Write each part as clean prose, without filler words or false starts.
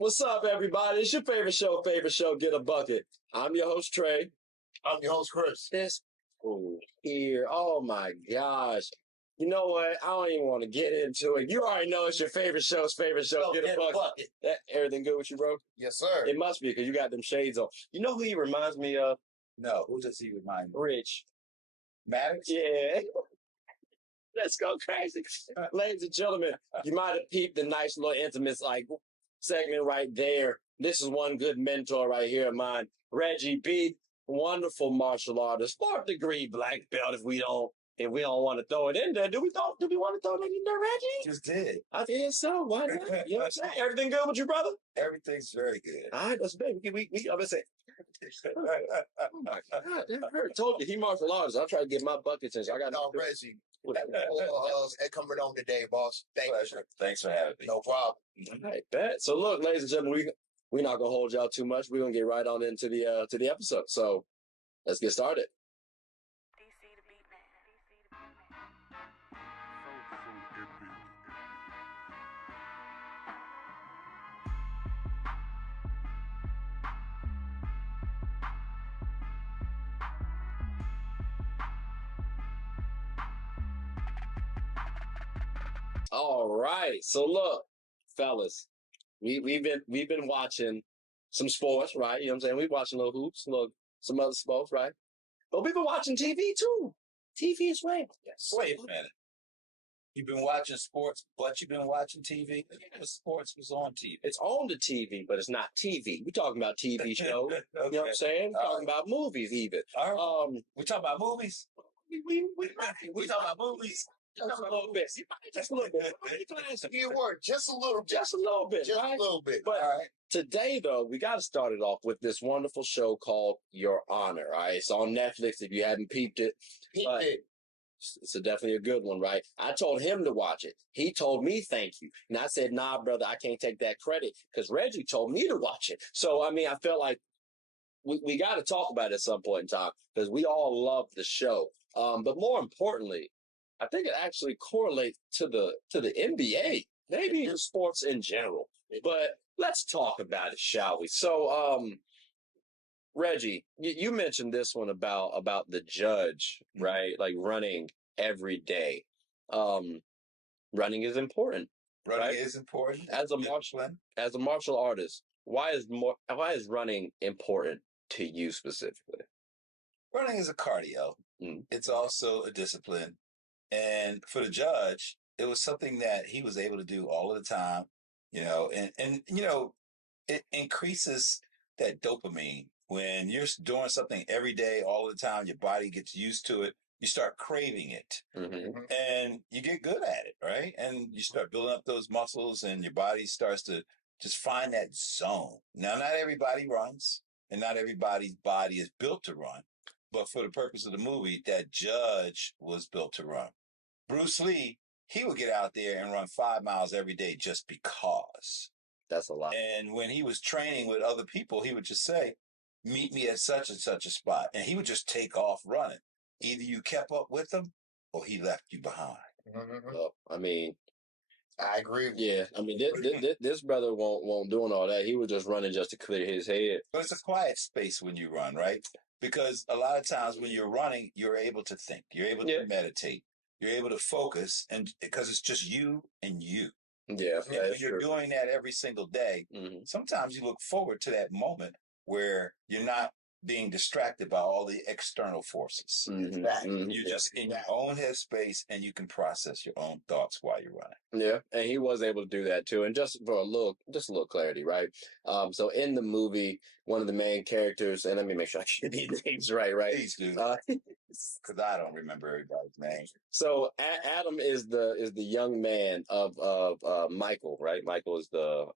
What's up, everybody? It's your favorite show, Get a Bucket. I'm your host, Trey. I'm your host, Chris. This here, oh my gosh. You know what? I don't even want to get into it. You already know it's your favorite show, Get a Bucket. Everything good with you, bro? Yes, sir. It must be, because you got them shades on. You know who he reminds me of? No, who does he remind me? Rich. Maddox? Yeah. Let's go crazy. Ladies and gentlemen, you might have peeped the nice little intimate segment right there. This is one good mentor right here of mine, Reggie B, wonderful martial artist, 4th degree black belt. If we don't want to throw it in there, do we want to throw it in there, Reggie? Just did. I did so. Why not? You know what I'm saying? Everything good with you, brother? Everything's very good. All right, that's big. I'm gonna say. Oh my God, that hurt. Told you he martial artist. I try to get my buckets in. So I got Reggie. Coming on today, boss. Thanks for having me. No problem. All right, bet. So look, ladies and gentlemen, we're not gonna hold y'all too much. We're gonna get right on into the episode. So let's get started. All right. So look, fellas, we've been watching some sports, right? You know what I'm saying? We've watching little hoops, some other sports, right? But we've been watching TV too. TV is right. Yes. Wait a minute. You've been watching sports, but you've been watching TV? The sports was on TV. It's on the TV, but it's not TV. We're talking about TV shows. Okay. You know what I'm saying? We're talking about movies even. All right. We talking about movies? We talking about movies. Just a little bit. Just a little bit. You were just a little bit. Just a little bit. Just right? a little bit. But all right. Today, though, we got to start it off with this wonderful show called Your Honor. All right, it's on Netflix. If you hadn't peeped it, it's definitely a good one, right? I told him to watch it. He told me thank you, and I said, "Nah, brother, I can't take that credit because Reggie told me to watch it." So, I mean, I felt like we got to talk about it at some point in time because we all love the show. But more importantly, I think it actually correlates to the NBA, maybe in sports in general. But let's talk about it, shall we? So, Reggie, you mentioned this one about the judge, right? Like running every day. Running is important. Running is important. As a martial artist, why is running important to you specifically? Running is a cardio. It's also a discipline. And for the judge, it was something that he was able to do all of the time, and it increases that dopamine. When you're doing something every day, all the time, your body gets used to it. You start craving it and you get good at it, right? And you start building up those muscles and your body starts to just find that zone. Now, not everybody runs and not everybody's body is built to run. But for the purpose of the movie, that judge was built to run. Bruce Lee, he would get out there and run 5 miles every day just because. That's a lot. And when he was training with other people, he would just say, meet me at such and such a spot. And he would just take off running. Either you kept up with him or he left you behind. Well, I mean, I agree with you. Yeah, I mean, this brother won't doing all that. He was just running just to clear his head. But it's a quiet space when you run, right? Because a lot of times when you're running, you're able to think. You're able to meditate. You're able to focus, and because it's just you and you. Yeah, and when you're doing that every single day, sometimes you look forward to that moment where you're not being distracted by all the external forces. You're just in your own headspace and you can process your own thoughts while you're running. Yeah, and he was able to do that too. And just for a little clarity, right? So in the movie, one of the main characters, and let me make sure I get these names right? Please do. Because I don't remember everybody's name. So Adam is the young man of Michael, right? Michael is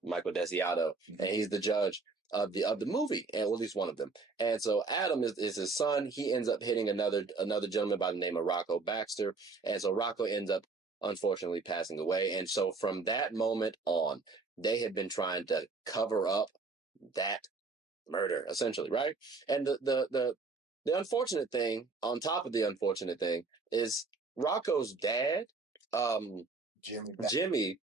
Michael Desiato, and he's the judge of the movie, and at least one of them. And so Adam is his son. He ends up hitting another gentleman by the name of Rocco Baxter, and so Rocco ends up unfortunately passing away. And so from that moment on, they had been trying to cover up that murder, essentially, right? And the unfortunate thing, on top of the unfortunate thing, is Rocco's dad, Jimmy,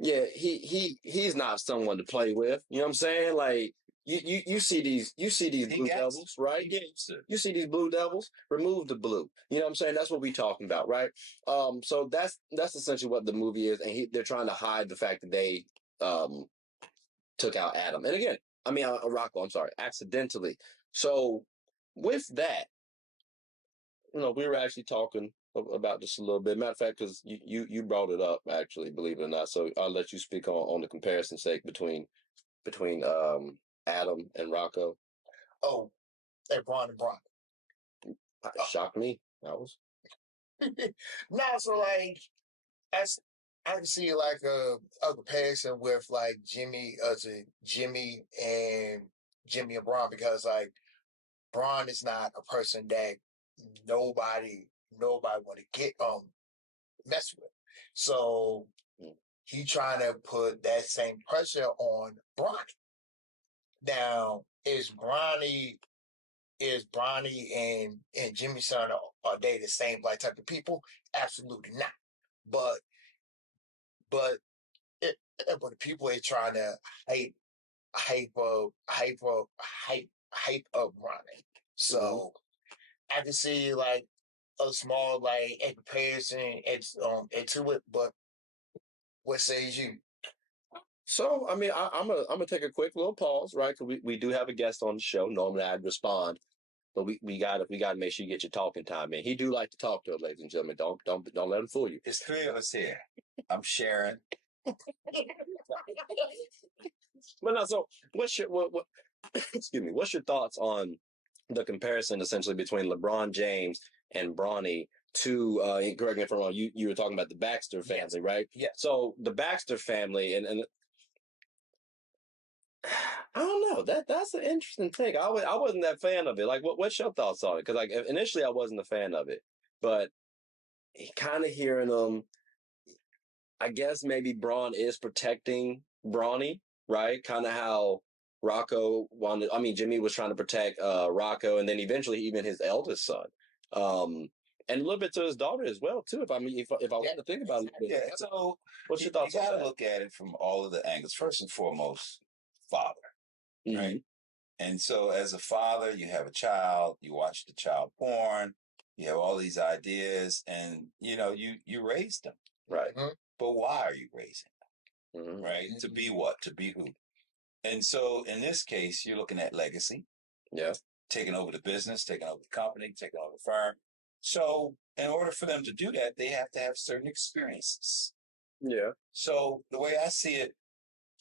Yeah, he's not someone to play with. You know what I'm saying? Like you see these Blue Devils, right? Yeah, you see these Blue Devils. Remove the blue. You know what I'm saying? That's what we talking about, right? So that's essentially what the movie is, and they're trying to hide the fact that they took out Adam. And again, I mean Rocco. I'm sorry, accidentally. So with that, we were actually talking about this a little bit. Matter of fact, because you brought it up, actually, believe it or not. So I'll let you speak on the comparison sake between Adam and Rocco. Oh, they Bron and Bron. Shocked me. That was so like I can see like a comparison with like Jimmy and Bron, because like Bron is not a person that nobody want to get mess with. So he trying to put that same pressure on Bronny. Now, is Bronny and Jimmy Son are they the same like type of people? Absolutely not. But the people are trying to hype up Bronny. So I can see like a small like a comparison into it, but what says you? So, I mean, I'm gonna take a quick little pause, right? Because we do have a guest on the show. Normally, I'd respond, but we got to make sure you get your talking time in. He do like to talk to us, ladies and gentlemen. Don't let him fool you. It's 3 of us here. I'm sharing. But no, so what's your excuse me? What's your thoughts on the comparison essentially between LeBron James and Bronny? Correct me if I'm wrong. You were talking about the Baxter family, right? Yeah. So the Baxter family and I don't know. That's an interesting take. I wasn't that fan of it. Like, what's your thoughts on it? Because like initially I wasn't a fan of it, but kind of hearing them, I guess maybe Braun is protecting Bronny, right? Kind of how Jimmy was trying to protect Rocco, and then eventually even his eldest son, and a little bit to his daughter as well too. If I want to think about it, yeah. So what's your thoughts? You got to look at it from all of the angles. First and foremost, father, right? And so, as a father, you have a child. You watch the child born. You have all these ideas, and you raised them, right? But why are you raising them? Right? To be what? To be who? And so, in this case, you're looking at legacy. Yeah. Taking over the business, taking over the company, taking over the firm. So, in order for them to do that, they have to have certain experiences. Yeah. So, the way I see it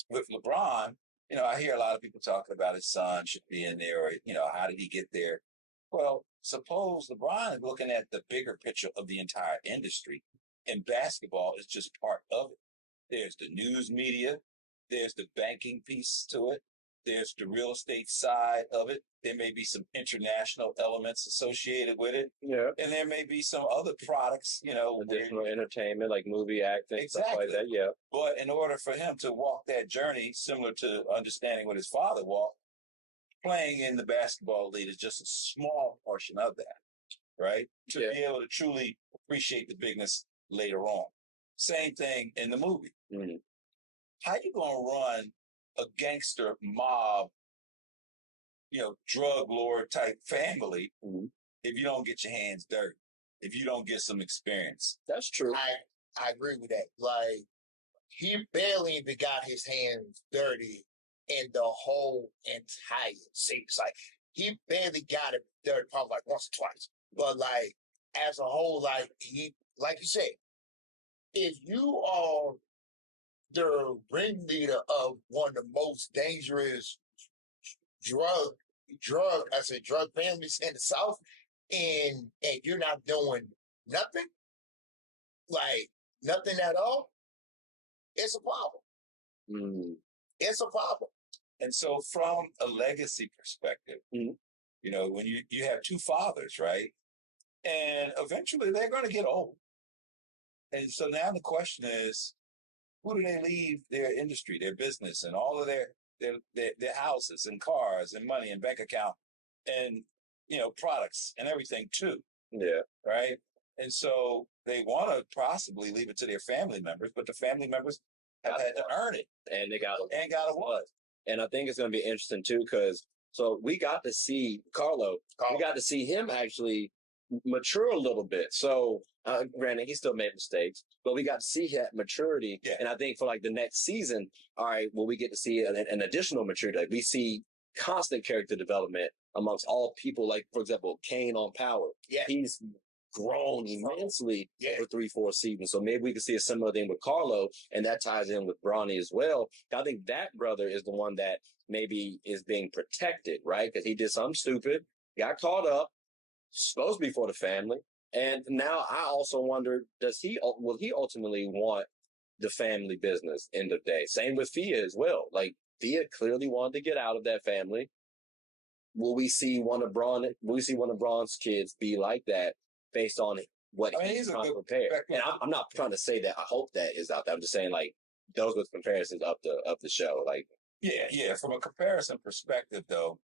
with LeBron, I hear a lot of people talking about his son should be in there, or, how did he get there? Well, suppose LeBron is looking at the bigger picture of the entire industry, and basketball is just part of it. There's the news media, there's the banking piece to it, there's the real estate side of it. There may be some international elements associated with it. Yeah. And there may be some other products, additional entertainment like movie acting, exactly. Stuff like that. Yeah. But in order for him to walk that journey, similar to understanding what his father walked, playing in the basketball league is just a small portion of that, right? To be able to truly appreciate the bigness later on. Same thing in the movie. How you gonna run a gangster mob, drug lord type family if you don't get your hands dirty, if you don't get some experience? That's true. I agree with that. Like, he barely even got his hands dirty in the whole entire series. Like, he barely got it dirty probably like once or twice. But like, as a whole, like like you said, if you are the ringleader of one of the most dangerous drug families in the South, and you're not doing nothing, like nothing at all, it's a problem. It's a problem. And so, from a legacy perspective, when you have two fathers, right, and eventually they're going to get old, and so now the question is, who do they leave their industry, their business, and all of their houses and cars and money and bank account and products and everything to? Yeah. Right. And so they want to possibly leave it to their family members, but the family members have had to earn it. And they got what? And I think it's going to be interesting too, because so we got to see we got to see him actually mature a little bit. So granted, he still made mistakes, but we got to see that maturity. Yeah. And I think for like the next season, all right, well, we get to see an additional maturity. Like we see constant character development amongst all people. Like, for example, Kane on Power. Yeah. He's grown immensely Yeah. over 3-4 seasons. So maybe we can see a similar thing with Carlo, and that ties in with Bronny as well. I think that brother is the one that maybe is being protected, right? Because he did something stupid, got caught up, supposed to be for the family. And now I also wonder, will he ultimately want the family business end of day? Same with Fia as well. Like Fia clearly wanted to get out of that family. Will we see one of Braun's kids be like that based on what he's trying to prepare? And I'm not trying to say that I hope that is out there. I'm just saying like those were comparisons of the show. Like yeah. From a comparison perspective, though,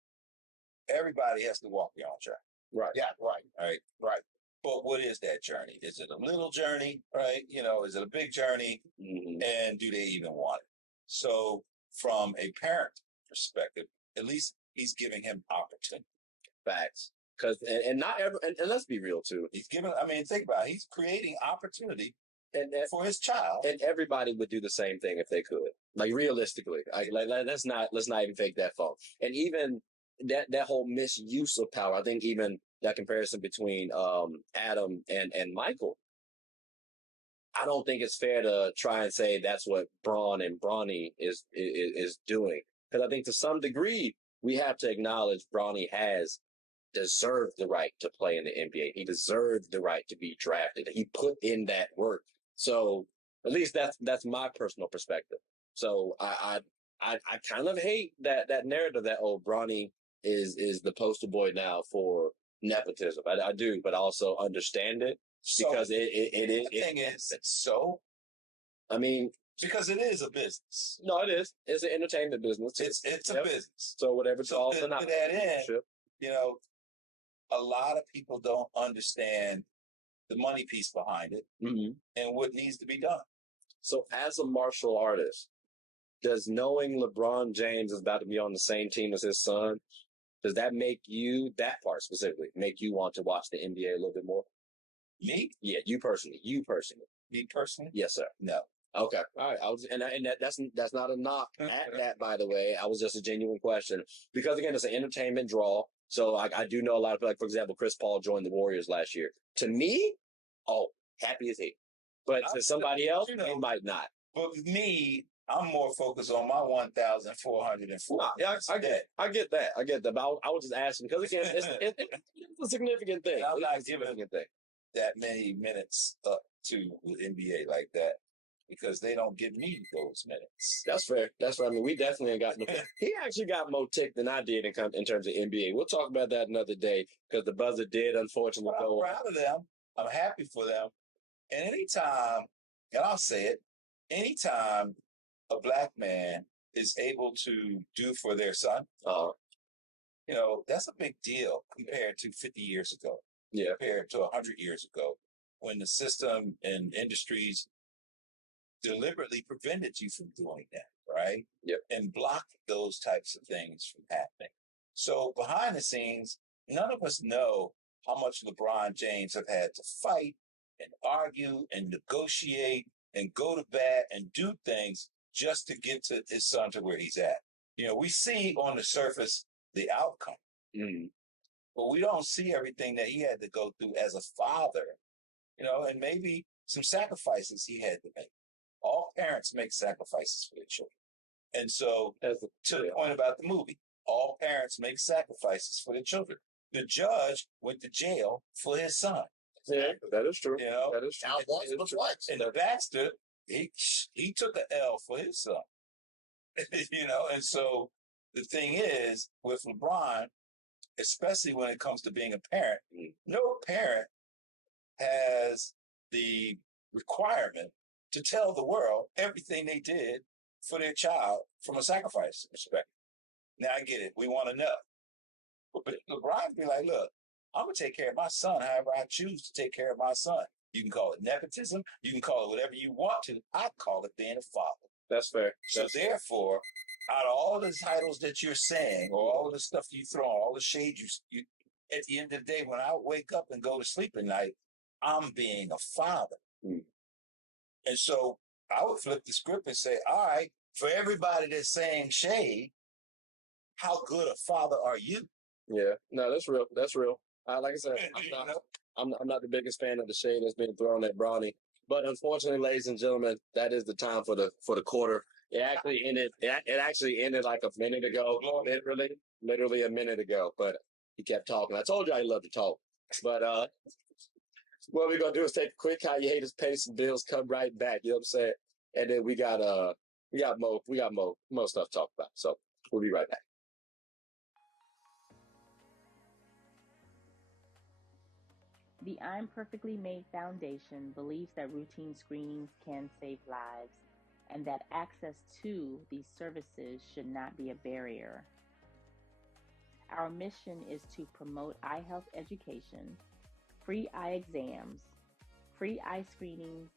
everybody has to walk their own journey. Right. Yeah. Right. But what is that journey? Is it a little journey, right? Is it a big journey? Mm-hmm. And do they even want it? So from a parent perspective, at least he's giving him opportunity. Facts. Because and not ever and let's be real too. He's giving. I mean, think about it. He's creating opportunity for his child. And everybody would do the same thing if they could. Like realistically, let's not even fake that phone. And even that whole misuse of power. I think even that comparison between Adam and Michael. I don't think it's fair to try and say that's what Braun and Bronny is doing. Because I think to some degree we have to acknowledge Bronny has deserved the right to play in the NBA. He deserved the right to be drafted. He put in that work. So at least that's my personal perspective. So I kind of hate that narrative that Bronny is the poster boy now for nepotism. I do, but I also understand it because it is. The thing is, so. I mean, because it is a business. No, it is. It's an entertainment business. It's a business. So whatever. So to that end, a lot of people don't understand the money piece behind it and what needs to be done. So as a martial artist, does knowing LeBron James is about to be on the same team as his son, does that make you, that part specifically, make you want to watch the NBA a little bit more? Me? Yeah, you personally. Me personally? Yes, sir. No. Okay. All right. That's not a knock at that, by the way. I was just a genuine question because again, it's an entertainment draw. So I do know a lot of, like, for example, Chris Paul joined the Warriors last year. To me, happy as he. But to somebody else, he might not. But with me, I'm more focused on my 1,404. Yeah, I get that. But I was just asking because again, it's a significant thing. I'm not giving that many minutes up to the NBA like that because they don't give me those minutes. That's fair. I mean, we definitely ain't got no. He actually got more tick than I did in terms of NBA. We'll talk about that another day because the buzzer did unfortunately go. I'm proud of them. I'm happy for them. And anytime, and I'll say it, anytime a black man is able to do for their son, that's a big deal compared to 50 years ago. Yeah. Compared to 100 years ago, when the system and industries deliberately prevented you from doing that, right? Yep. And blocked those types of things from happening. So behind the scenes, none of us know how much LeBron James have had to fight and argue and negotiate and go to bat and do things just to get to his son to where he's at. We see on the surface the outcome, but we don't see everything that he had to go through as a father, and maybe some sacrifices he had to make. All parents make sacrifices for their children. And so, to the point about the movie, all parents make sacrifices for their children. The judge went to jail for his son. Yeah, that is true. That is true. And Baxter, he took an L for his son. And so the thing is, with LeBron, especially when it comes to being a parent, no parent has the requirement to tell the world everything they did for their child from a sacrifice perspective. Now I get it. We want to know. But LeBron be like, look, I'm going to take care of my son however I choose to take care of my son. You can call it nepotism. You can call it whatever you want to. I call it being a father. That's fair. So therefore, out of all the titles that you're saying, or all of the stuff you throw, all the shade you, at the end of the day, when I wake up and go to sleep at night, I'm being a father. Mm. And so I would flip the script and say, all right, for everybody that's saying shade, how good a father are you? Yeah, no, that's real. That's real. Like I said, I'm not the biggest fan of the shade that's been thrown at Bronny, but unfortunately, ladies and gentlemen, that is the time for the quarter. It actually ended. It actually ended like a minute ago, literally a minute ago. But he kept talking. I told you I love to talk. But what we're gonna do is take a quick hiatus, pay some bills, come right back. You know what I'm saying? And then we got more stuff to talk about. So we'll be right back. The I'm Perfectly Made Foundation believes that routine screenings can save lives and that access to these services should not be a barrier. Our mission is to promote eye health education, free eye exams, free eye screenings,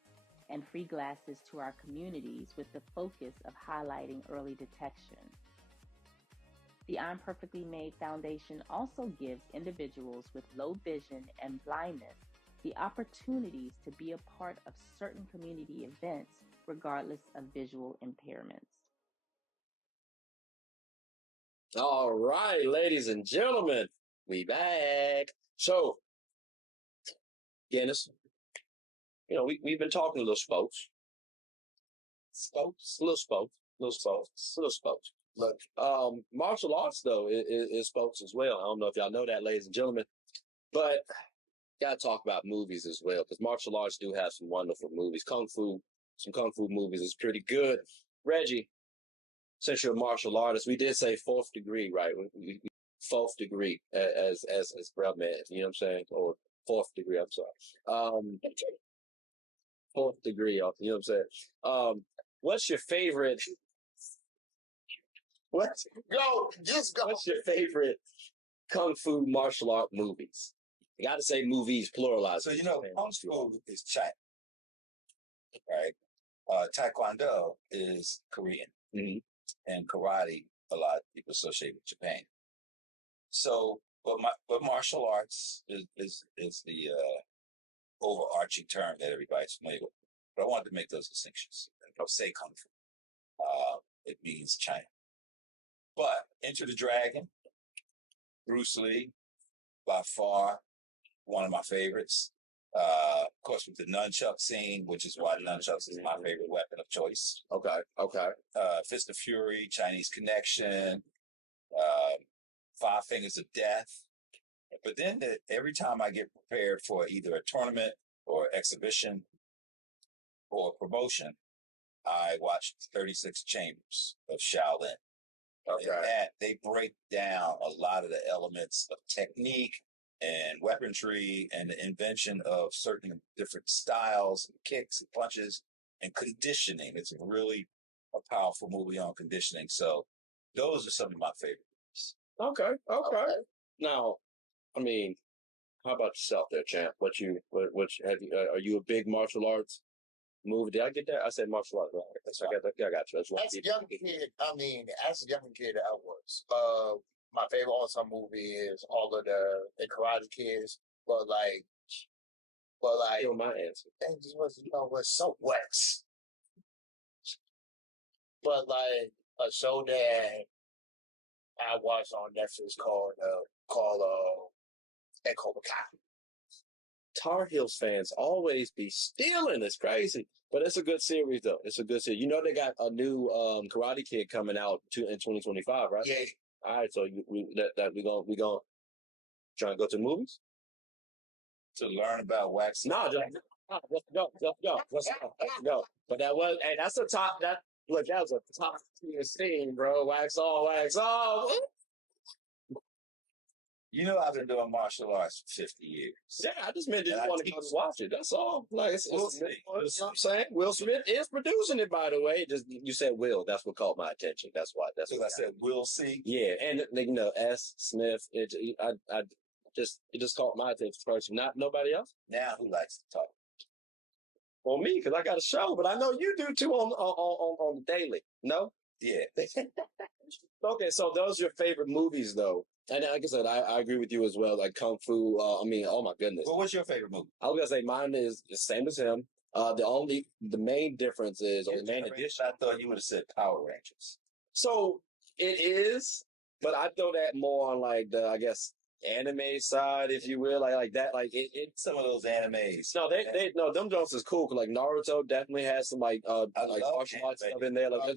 and free glasses to our communities with the focus of highlighting early detection. The I'm Perfectly Made Foundation also gives individuals with low vision and blindness the opportunities to be a part of certain community events regardless of visual impairments. All right, ladies and gentlemen, we back. So, Guinness, you know, we've been talking a little sports. Look, martial arts, though, is sports as well. I don't know if y'all know that, ladies and gentlemen, but got to talk about movies as well, because martial arts do have some wonderful movies. Some Kung Fu movies is pretty good. Reggie, since you're a martial artist, we did say fourth degree, right? Fourth degree as bro man, you know what I'm saying? Or fourth degree, I'm sorry. Fourth degree, you know what I'm saying? What's your favorite? Just go. What's your favorite Kung Fu martial art movies? You got to say movies, pluralize. So, Kung Fu is China, right? Tae Kwon Do is Korean. Mm-hmm. And karate, a lot of people associate with Japan. So, but martial arts is the overarching term that everybody's familiar with. But I wanted to make those distinctions. I'll say Kung Fu. It means China. But Enter the Dragon, Bruce Lee, by far one of my favorites. Of course, with the nunchuck scene, which is why the nunchucks is my favorite weapon of choice. Okay. Fist of Fury, Chinese Connection, Five Fingers of Death. But then every time I get prepared for either a tournament or exhibition or promotion, I watch 36 Chambers of Shaolin. Okay. And that, they break down a lot of the elements of technique and weaponry and the invention of certain different styles and kicks and punches and conditioning. It's really a powerful movie on conditioning. So those are some of my favorites. Okay. Now, I mean, how about yourself there, champ? Are you a big martial arts movie? Did I get that? I said martial arts. Right? I got you. As a young kid, I was. My favorite all-time movie is all of the Karate Kids, but Still my answer. And just was so wax. But like a show that I watched on Netflix called Echo Makai. Tar Heels fans always be stealing. It's crazy. But it's a good series, though. It's a good series. You know they got a new Karate Kid coming out in 2025, right? Yeah. All right, so we gonna try and go to the movies to learn about wax. No, let's go. But that's a top. That was a top tier scene, bro. Wax on, wax off. I've been doing martial arts for 50 years. Yeah, I just meant you want to go watch it. That's all. Like, you know what I'm saying? Will Smith is producing it, by the way. Just you said Will. That's what caught my attention. That's why. That's what I said. Will C. Yeah, and S. Smith. It just caught my attention first. Not nobody else. Now, who likes to talk? on me because I got a show, but I know you do too on the daily. No? Yeah. Okay, so those are your favorite movies, though. And like I said, I agree with you as well. Like Kung Fu. Oh my goodness. Well, what's your favorite movie? I was gonna say mine is the same as him. The main difference is, or the main addition. I thought you would have said Power Rangers. So it is, but I throw that more on like the, I guess, anime side, if you will, like that. Like it Some of those animes. No, no, them jokes is cool. 'Cause, like Naruto definitely has some like martial arts stuff in there. Like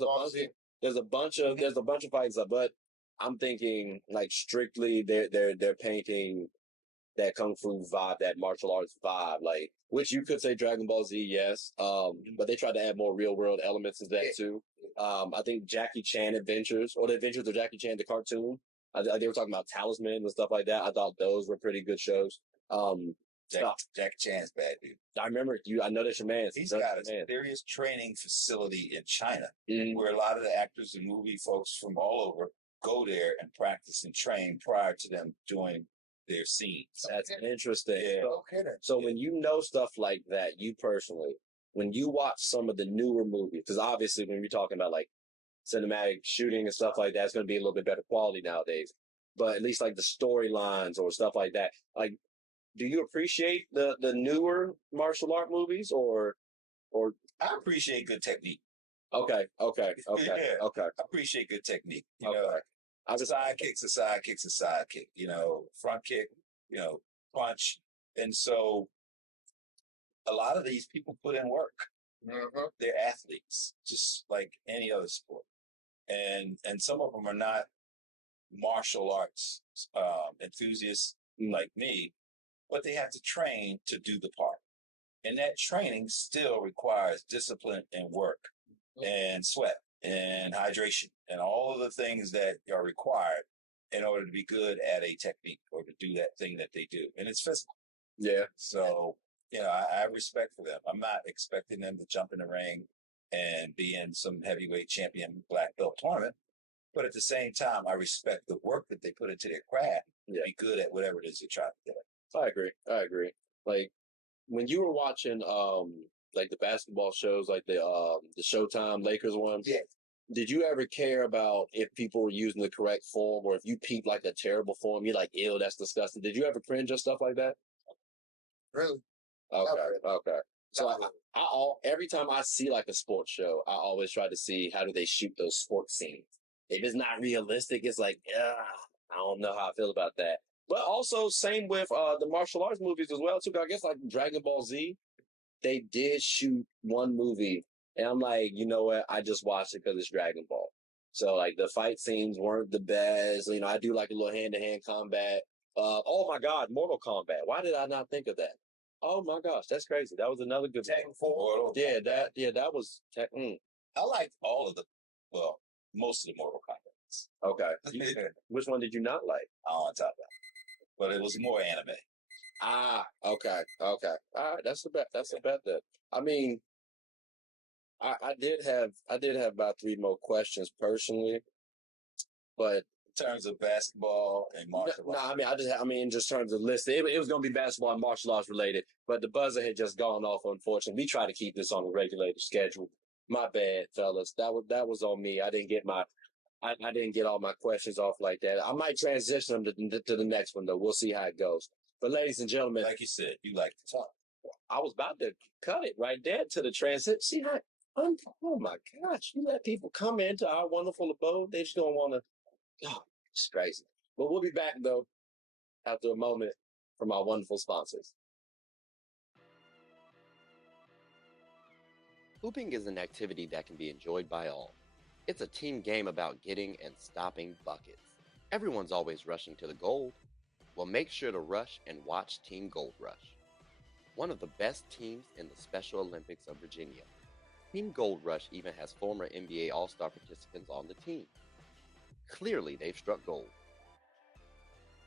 there's a bunch of fights, but I'm thinking like strictly they're painting that kung fu vibe, that martial arts vibe, like which you could say Dragon Ball Z, yes. But they tried to add more real world elements to that too. I think Jackie Chan Adventures or the Adventures of Jackie Chan, the cartoon. They were talking about Talisman and stuff like that. I thought those were pretty good shows. Jackie Chan's bad, dude. I remember I know that's your man. He's got a serious training facility in China where a lot of the actors and movie folks from all over go there and practice and train prior to them doing their scenes. That's interesting. Yeah. So when you know stuff like that, you personally, when you watch some of the newer movies, because obviously when you're talking about like cinematic shooting and stuff like that, it's going to be a little bit better quality nowadays. But at least like the storylines or stuff like that, like, do you appreciate the newer martial art movies or? I appreciate good technique. Okay. Yeah. I appreciate good technique. You know, a sidekick's a sidekick's a sidekick. You know, front kick, punch. And so a lot of these people put in work. Mm-hmm. They're athletes, just like any other sport. And some of them are not martial arts enthusiasts like me, but they have to train to do the part. And that training still requires discipline and work and sweat and hydration and all of the things that are required in order to be good at a technique or to do that thing that they do. And it's physical. Yeah. So, I have respect for them. I'm not expecting them to jump in the ring and be in some heavyweight champion black belt tournament. But at the same time, I respect the work that they put into their craft to be good at whatever it is they try to do. I agree. Like when you were watching like the basketball shows, like the Showtime Lakers one. Yeah. Did you ever care about if people were using the correct form, or if you peeped like a terrible form, you're like, ew, that's disgusting. Did you ever cringe or stuff like that? Really? Okay. So every time I see like a sports show, I always try to see how do they shoot those sports scenes. If it's not realistic, it's like, I don't know how I feel about that. But also same with the martial arts movies as well too. I guess like Dragon Ball Z, they did shoot one movie, and I'm like, you know what? I just watched it because it's Dragon Ball. So like the fight scenes weren't the best. I do like a little hand-to-hand combat. Oh my God, Mortal Kombat. Why did I not think of that? Oh my gosh, that's crazy. That was another good one. That was. I liked all of most of the Mortal Kombats. Okay. Which one did you not like? I don't want to talk about it. But it was more anime. Okay. All right, that's the bet. That's the bet then. I mean, I did have about 3 more questions personally, but in terms of basketball and martial arts. No, in just terms of list, it was going to be basketball and martial arts related, but the buzzer had just gone off. Unfortunately, we try to keep this on a regulated schedule. My bad, fellas. That was on me. I didn't get all my questions off like that. I might transition them to the next one though. We'll see how it goes. But ladies and gentlemen, like you said, you like to talk. I was about to cut it right there to the transit. See how? Oh my gosh! You let people come into our wonderful abode. They just don't want to. Oh, it's crazy. But we'll be back though after a moment from our wonderful sponsors. Hooping is an activity that can be enjoyed by all. It's a team game about getting and stopping buckets. Everyone's always rushing to the gold. Well, make sure to rush and watch Team Gold Rush, one of the best teams in the Special Olympics of Virginia. Team Gold Rush even has former NBA All-Star participants on the team. Clearly, they've struck gold.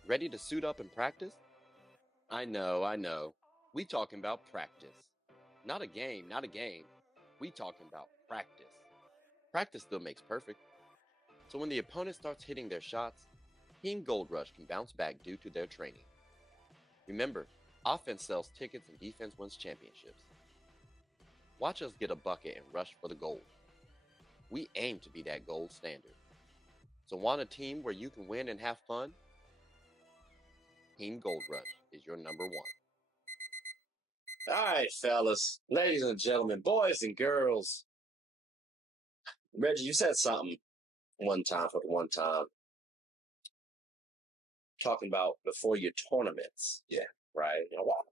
Ready to suit up and practice? I know. We talking about practice. Not a game. We talking about practice. Practice still makes perfect. So when the opponent starts hitting their shots, Team Gold Rush can bounce back due to their training. Remember, offense sells tickets and defense wins championships. Watch us get a bucket and rush for the goal. We aim to be that gold standard. So want a team where you can win and have fun? Team Gold Rush is your number one. All right, fellas, ladies and gentlemen, boys and girls. Reggie, you said something one time, talking about before your tournaments. Yeah. Right. You know, wow.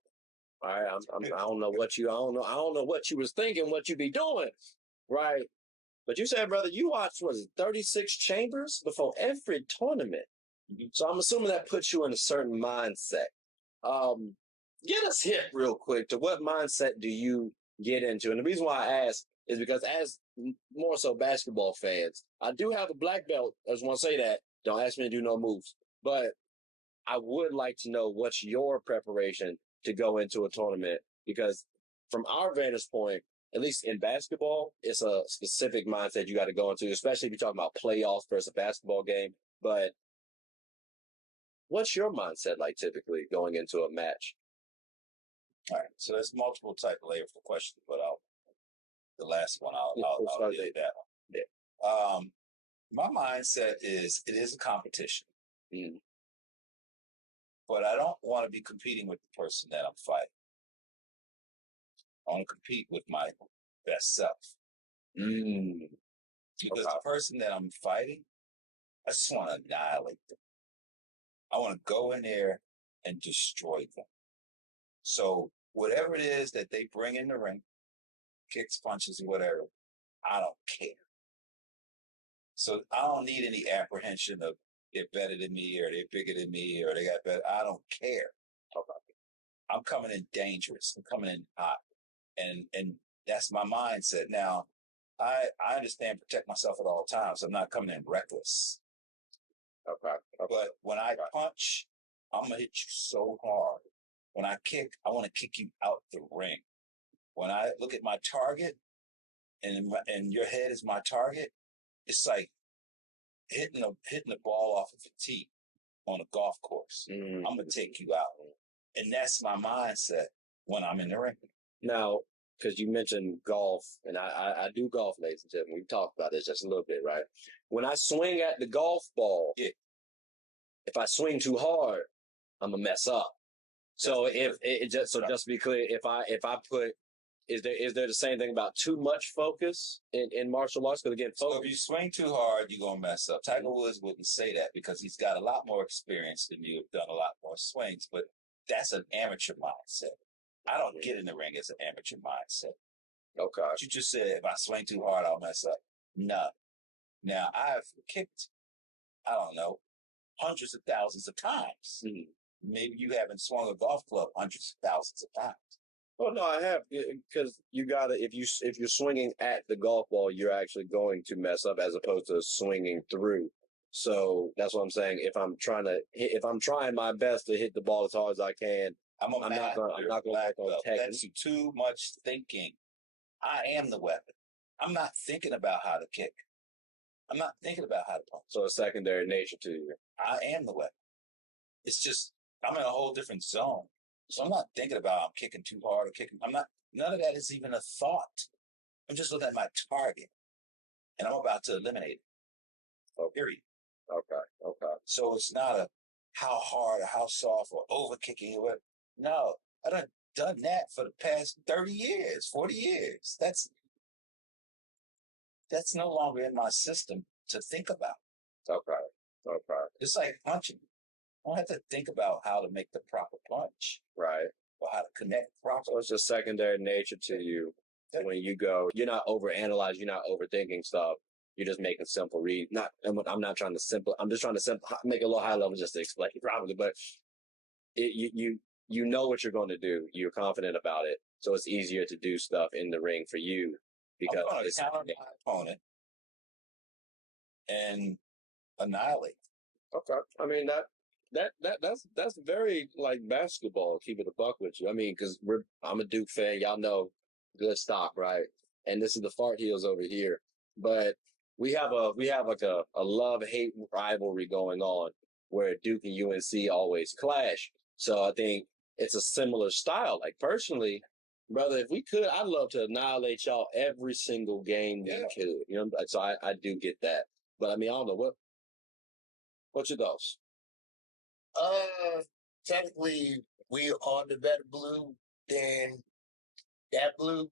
All right. I don't know what you was thinking, what you be doing. Right. But you said, brother, you watched, 36 chambers before every tournament. Mm-hmm. So I'm assuming that puts you in a certain mindset. Get us hip real quick to what mindset do you get into? And the reason why I ask is because as more so basketball fans, I do have a black belt. I just want to say that. Don't ask me to do no moves. But I would like to know what's your preparation to go into a tournament, because from our vantage point, at least in basketball, it's a specific mindset you got to go into, especially if you're talking about playoffs versus a basketball game. But what's your mindset like typically going into a match? All right, so there's multiple type of layers for questions, but the last one I'll get that one. Yeah. My mindset is it is a competition, but I don't want to be competing with the person that I'm fighting. I want to compete with my best self. Because the person that I'm fighting, I just want to annihilate them. I want to go in there and destroy them. So whatever it is that they bring in the ring, kicks, punches, whatever, I don't care. So I don't need any apprehension of they're better than me or they're bigger than me or they got better. I don't care. I'm coming in dangerous. I'm coming in hot. And that's my mindset. Now, I understand protect myself at all times. I'm not coming in reckless. Okay. But when I punch, I'm going to hit you so hard. When I kick, I want to kick you out the ring. When I look at my target and your head is my target, it's like hitting the ball off of a tee on a golf course. I'm going to take you out. And that's my mindset when I'm in the ring. Now, because you mentioned golf, and I do golf, ladies and gentlemen. We've talked about this just a little bit, right? When I swing at the golf ball, if I swing too hard, I'm going to mess up. So just to be clear, if I put, is there the same thing about too much focus in martial arts? Because again, so if you swing too hard, you're gonna mess up. Tiger Woods wouldn't say that because he's got a lot more experience than you, have done a lot more swings. But that's an amateur mindset. I don't get in the ring as an amateur mindset. Okay. But you just said if I swing too hard, I'll mess up. No. Now I've kicked, I don't know, hundreds of thousands of times. Maybe you haven't swung a golf club hundreds of thousands of times. Well, no, I have, because you gotta, if you're swinging at the golf ball, you're actually going to mess up as opposed to swinging through. So that's what I'm saying. If I'm trying my best to hit the ball as hard as I can, I'm not going to work on technique. That's too much thinking. I am the weapon. I'm not thinking about how to kick. I'm not thinking about how to punch. So a secondary nature to you. I am the weapon. It's just, I'm in a whole different zone. So I'm not thinking about I'm kicking too hard or kicking. None of that is even a thought. I'm just looking at my target and I'm about to eliminate it. Oh, period. Okay. So it's not a how hard or how soft or over kicking or whatever. No, I done that for the past 30 years, 40 years. That's no longer in my system to think about. Okay. It's like punching. I don't have to think about how to make the proper punch. Right. Or how to connect properly. So it's just secondary nature to you. When you go, you're not overanalyzing, you're not overthinking stuff. You're just making simple read. I'm just trying to make it a little high level just to explain it properly, but you know what you're going to do. You're confident about it. So it's easier to do stuff in the ring for you because I'm going to counter my opponent and annihilate. Okay. I mean, that's very like basketball. Keep it a buck with you. I mean, because I'm a Duke fan. Y'all know, good stock, right? And this is the Fart Heels over here. But we have like a love-hate rivalry going on where Duke and UNC always clash. So I think it's a similar style. Like personally, Brother, if we could, I'd love to annihilate y'all every single game we could. You know, so I do get that. But I mean, I don't know what's your thoughts? Technically, we are the better blue than that blue.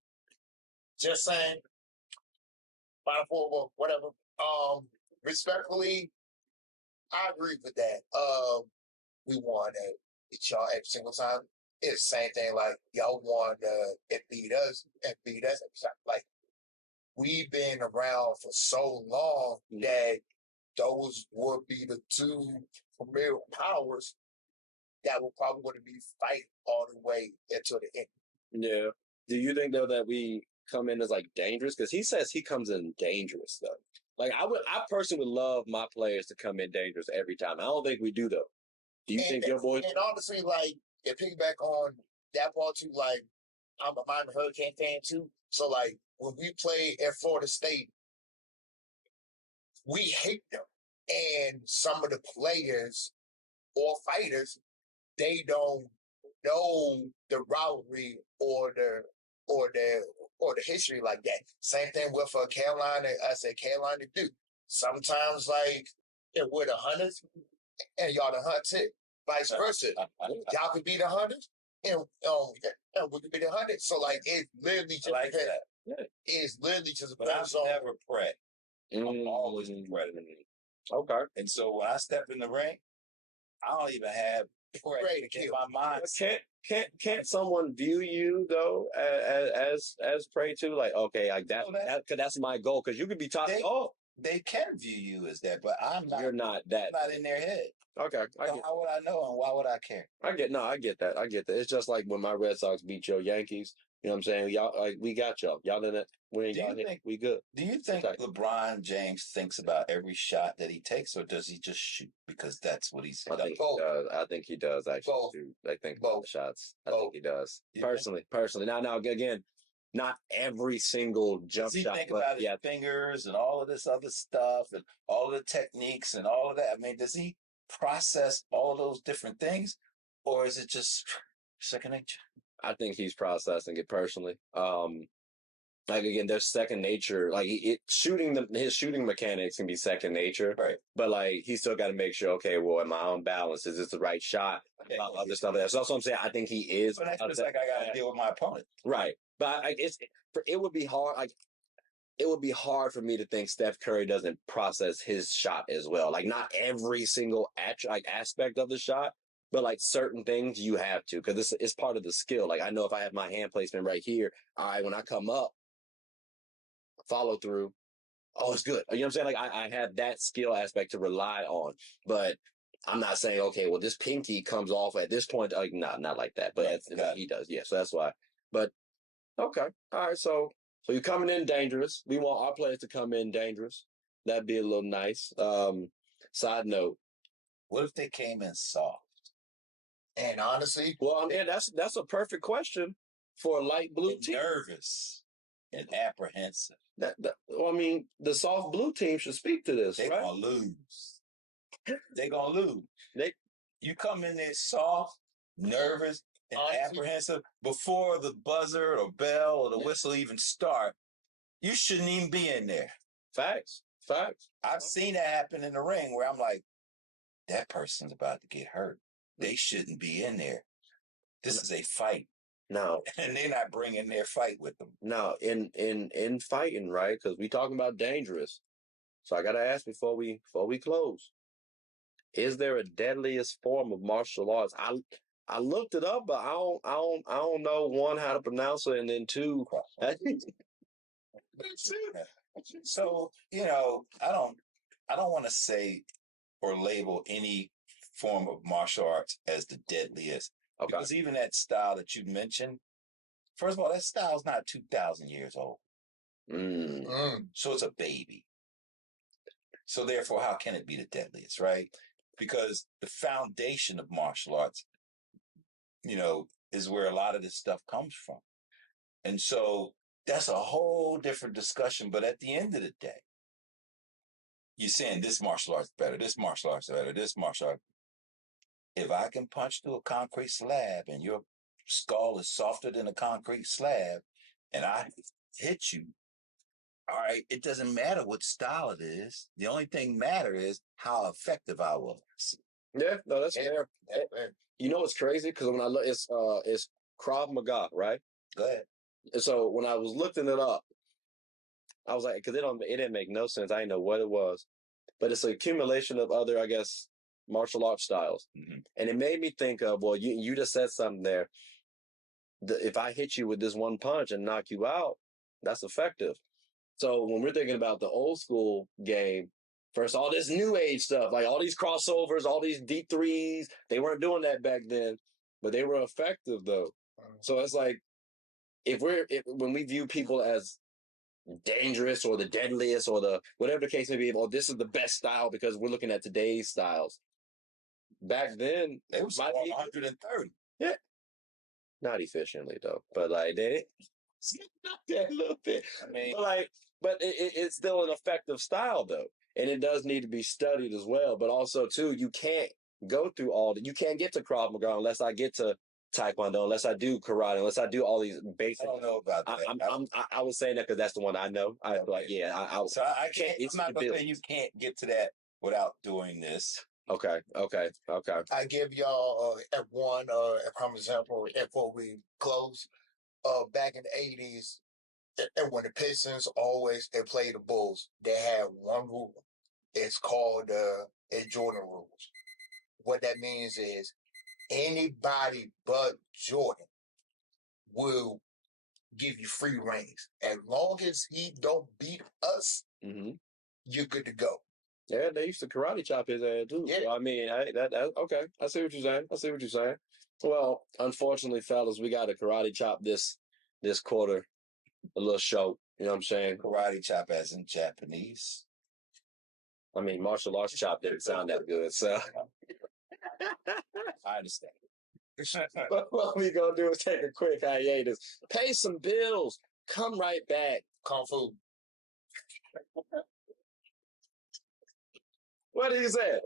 Just saying. Final four, whatever. Respectfully, I agree with that. We won at y'all every single time. It's the same thing like y'all won and beat us every time. Like we've been around for so long that those would be the two premier powers that will probably want to be fighting all the way into the end. Yeah. Do you think though that we come in as like dangerous? Because he says he comes in dangerous though. Like I personally would love my players to come in dangerous every time. I don't think we do though. Do you think your boys? And honestly, like, and piggyback on that part too, like, I'm a Miami Hurricane fan too. So, like, when we play at Florida State, we hate them. And some of the players or fighters, they don't know the rivalry or the history like that. Same thing with Carolina. I said Carolina do. Sometimes, like, we're the hunters and y'all the hunted. Vice versa. Y'all could be the hunters and we could be the hunted. So like it literally just like that. It's literally just but I'm never pret. I'm always pret. Okay. And so when I step in the ring, I don't even have pret in my mind. Can't someone view you though as prey too? Like okay, like that's my goal because you could be top. They can view you as that, but I'm not. You're not that. I'm not in their head. Okay. So how would I know and why would I care? I get that. It's just like when my Red Sox beat your Yankees. You know what I'm saying? Y'all, like, we got y'all. Y'all in it. We good. Do you think LeBron James thinks about every shot that he takes, or does he just shoot because that's what he's done? I think he does actually shoot. I think about the shots. I think he does. Personally. Now again, not every single jump shot. Think about his fingers and all of this other stuff and all of the techniques and all of that. I mean, does he process all of those different things, or is it just second nature? I think he's processing it personally. Like again, there's second nature. Like his shooting mechanics can be second nature, right? But like he still got to make sure. Okay, well, am I on balance? Is this the right shot? Other stuff. So that's what I'm saying. I think he is. But that's just like I got to deal with my opponent, right? But it would be hard. Like it would be hard for me to think Steph Curry doesn't process his shot as well. Like not every single aspect of the shot. But like certain things you have to, because it's part of the skill. Like I know if I have my hand placement right here, all right, when I come up, follow through, oh, it's good. You know what I'm saying? Like I have that skill aspect to rely on. But I'm not saying, okay, well, this pinky comes off at this point. Like not like that. But he does, yeah. So that's why. But okay, all right. So you're coming in dangerous. We want our players to come in dangerous. That'd be a little nice. Side note: what if they came in soft? And honestly, well, yeah, that's a perfect question for a light blue team. Nervous and apprehensive. Well, I mean, the soft blue team should speak to this. They're gonna lose. They're gonna lose. You come in there soft, nervous, and apprehensive before the buzzer or bell or the whistle even start. You shouldn't even be in there. Facts. I've seen that happen in the ring where I'm like, that person's about to get hurt. They shouldn't be in there. This is a fight. No. And they're not bringing their fight with them. No, in fighting, right? Because we talking about dangerous. So I got to ask before we close. Is there a deadliest form of martial arts? I looked it up, but I don't know, one, how to pronounce it, and then two. So, I don't want to say or label any form of martial arts as the deadliest. Okay. Because even that style that you mentioned, first of all, that style is not 2,000 years old. So it's a baby. So therefore, how can it be the deadliest, right? Because the foundation of martial arts, is where a lot of this stuff comes from. And so that's a whole different discussion. But at the end of the day, you're saying this martial art's better, this martial art's better, this martial art. If I can punch through a concrete slab and you're skull is softer than a concrete slab, and I hit you, all right, it doesn't matter what style it is. The only thing matter is how effective I was. Yeah, no, that's fair. You know what's crazy? Because when I look, it's Krav Maga, right? Go ahead. And so when I was looking it up, I was like, because it didn't make no sense. I didn't know what it was, but it's an accumulation of other, I guess, martial arts styles, and it made me think of, well, you just said something there. If I hit you with this one punch and knock you out, that's effective. So when we're thinking about the old school game, first all this new age stuff, like all these crossovers, all these D3s, they weren't doing that back then, but they were effective though. So it's like when we view people as dangerous or the deadliest or the whatever the case may be, or this is the best style because we're looking at today's styles. Back then, it was 130. Yeah, not efficiently though, but like they not that little bit. I mean, but it's still an effective style though, and it does need to be studied as well. But also too, you can't go through you can't get to Krav Maga unless I get to Tae Kwon Do, unless I do karate, unless I do all these basic. I don't know about that. I was saying that because that's the one I know. I like, yeah, I can't. I'm not gonna say you can't get to that without doing this. Okay. I give y'all one prime example before we close. Back in the 80s, and when the Pistons they play the Bulls, they had one rule. It's called Jordan rules. What that means is anybody but Jordan will give you free reins. As long as he don't beat us, you're good to go. Yeah, they used to karate chop his ass too. Yeah. So, I mean, okay. I see what you're saying. Well, unfortunately, fellas, we got to karate chop this quarter a little short. You know what I'm saying? Karate chop as in Japanese. I mean, martial arts chop didn't sound that good, so. I understand. But what we gonna do is take a quick hiatus, pay some bills, come right back. Kung Fu. What did he say?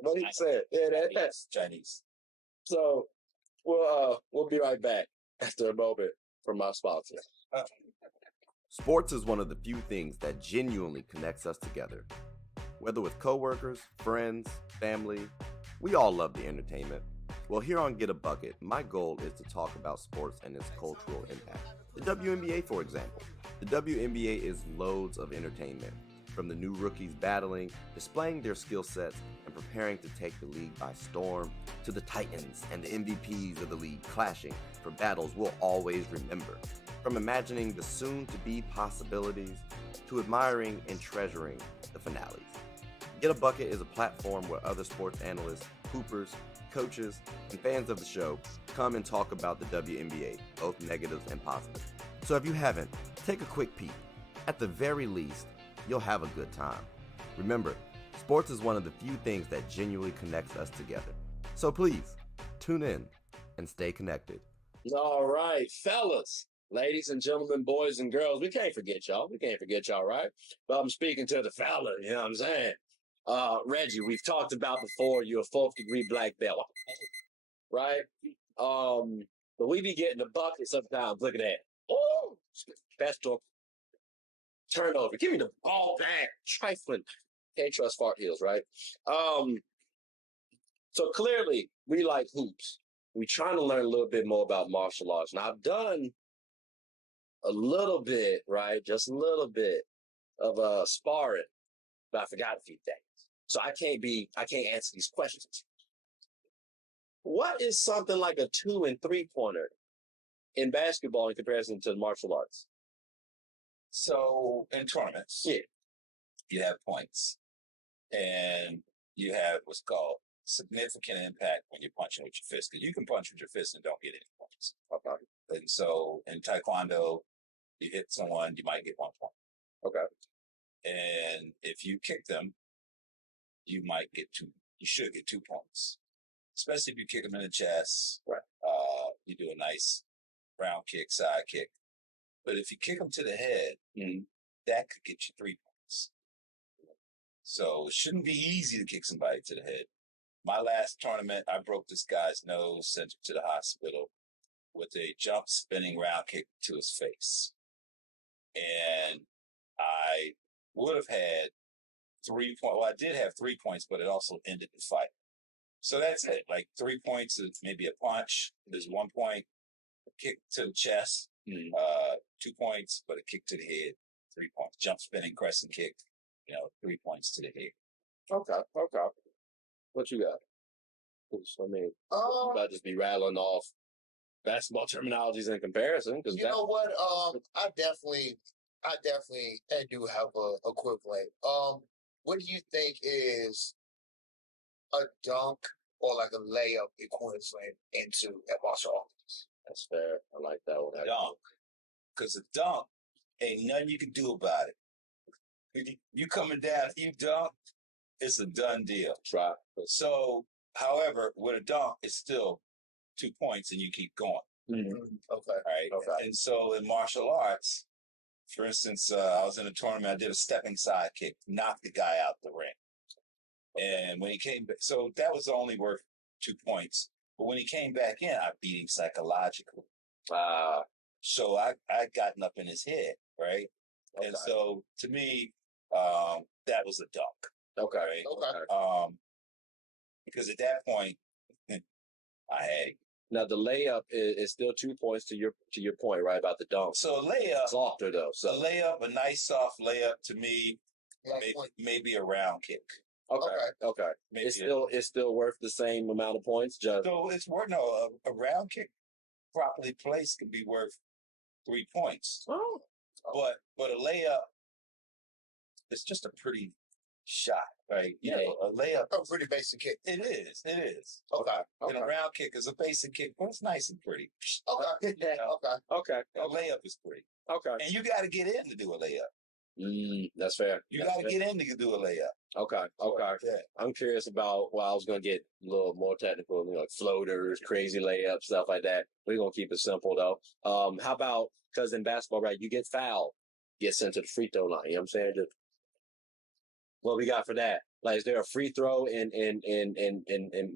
Yeah, that's Chinese. So we'll be right back after a moment from our sponsor. Sports is one of the few things that genuinely connects us together. Whether with coworkers, friends, family, we all love the entertainment. Well, here on Get a Bucket, my goal is to talk about sports and its cultural impact. The WNBA, for example. The WNBA is loads of entertainment. From the new rookies battling, displaying their skill sets, and preparing to take the league by storm, to the titans and the MVPs of the league clashing for battles we'll always remember. From imagining the soon-to-be possibilities, to admiring and treasuring the finales. Get a Bucket is a platform where other sports analysts, hoopers, coaches, and fans of the show come and talk about the WNBA, both negatives and positives. So if you haven't, take a quick peek. At the very least, you'll have a good time. Remember, sports is one of the few things that genuinely connects us together. So please, tune in and stay connected. All right, fellas, ladies and gentlemen, boys and girls, we can't forget y'all, right? But I'm speaking to the fella, you know what I'm saying? Reggie, we've talked about before, you're a 4th degree black belt, right? But we be getting the bucket sometimes. Look at that. Oh, special turnover. Give me the ball back. Trifling. Can't trust fart heels, right? So clearly, we like hoops. We're trying to learn a little bit more about martial arts. Now, I've done a little bit, right? Just a little bit of sparring, but I forgot a few things. So I can't answer these questions. What is something like a 2 and 3-pointer in basketball in comparison to the martial arts? So in tournaments, yeah, you have points, and you have what's called significant impact when you're punching with your fist. Because you can punch with your fist and don't get any points. Okay. And so in Taekwondo, you hit someone, you might get 1 point. Okay. And if you kick them, you might get 2. You should get 2 points, especially if you kick them in the chest. Right. You do a nice round kick, side kick. But if you kick them to the head, that could get you 3 points. So it shouldn't be easy to kick somebody to the head. My last tournament, I broke this guy's nose, sent him to the hospital. with a jump spinning round kick to his face. And I would have had 3 points. Well, I did have 3 points, but it also ended the fight. So that's it. Like 3 points is maybe a punch. There's 1 point, a kick to the chest, 2 points, but a kick to the head, 3 points. Jump spinning, crescent kick, 3 points to the head. Okay. What you got? I mean, you about to just be rattling off basketball terminologies in comparison. You know what? I definitely do have a equivalent. What do you think is a dunk or like a layup equivalent into a martial arts? That's fair. I like that one. Dunk. Because a dunk ain't nothing you can do about it. You coming down, you dunk, it's a done deal. Right. So, however, with a dunk, it's still 2 points and you keep going. Mm-hmm. Okay. Right. Okay. And so in martial arts, for instance, I was in a tournament, I did a stepping side kick, knocked the guy out the ring. And when he came back, so that was only worth 2 points. But when he came back in, I beat him psychologically. So I gotten up in his head, right? Okay. And so to me, that was a dunk. Okay. Right? Okay. Because at that point, I had him. Now the layup is still 2 points to your point, right, about the dunk. So a layup, softer though. So a layup, a nice soft layup to me, maybe a round kick. Okay. It's still worth the same amount of points. Just so it's worth a round kick properly placed could be worth 3 points. Oh. But a layup, it's just a pretty shot, right? You know, a layup, a pretty basic kick. It is. Okay. And a round kick is a basic kick, but it's nice and pretty. Okay. Okay. A layup is pretty. Okay. And you got to get in to do a layup. That's fair. You got to get in to do a layup. Okay. Yeah. I'm curious about, I was going to get a little more technical, like floaters, crazy layups, stuff like that. We're going to keep it simple though. How about, because in basketball, right, you get fouled, get sent to the free throw line. You know what I'm saying? What we got for that? Like, is there a free throw in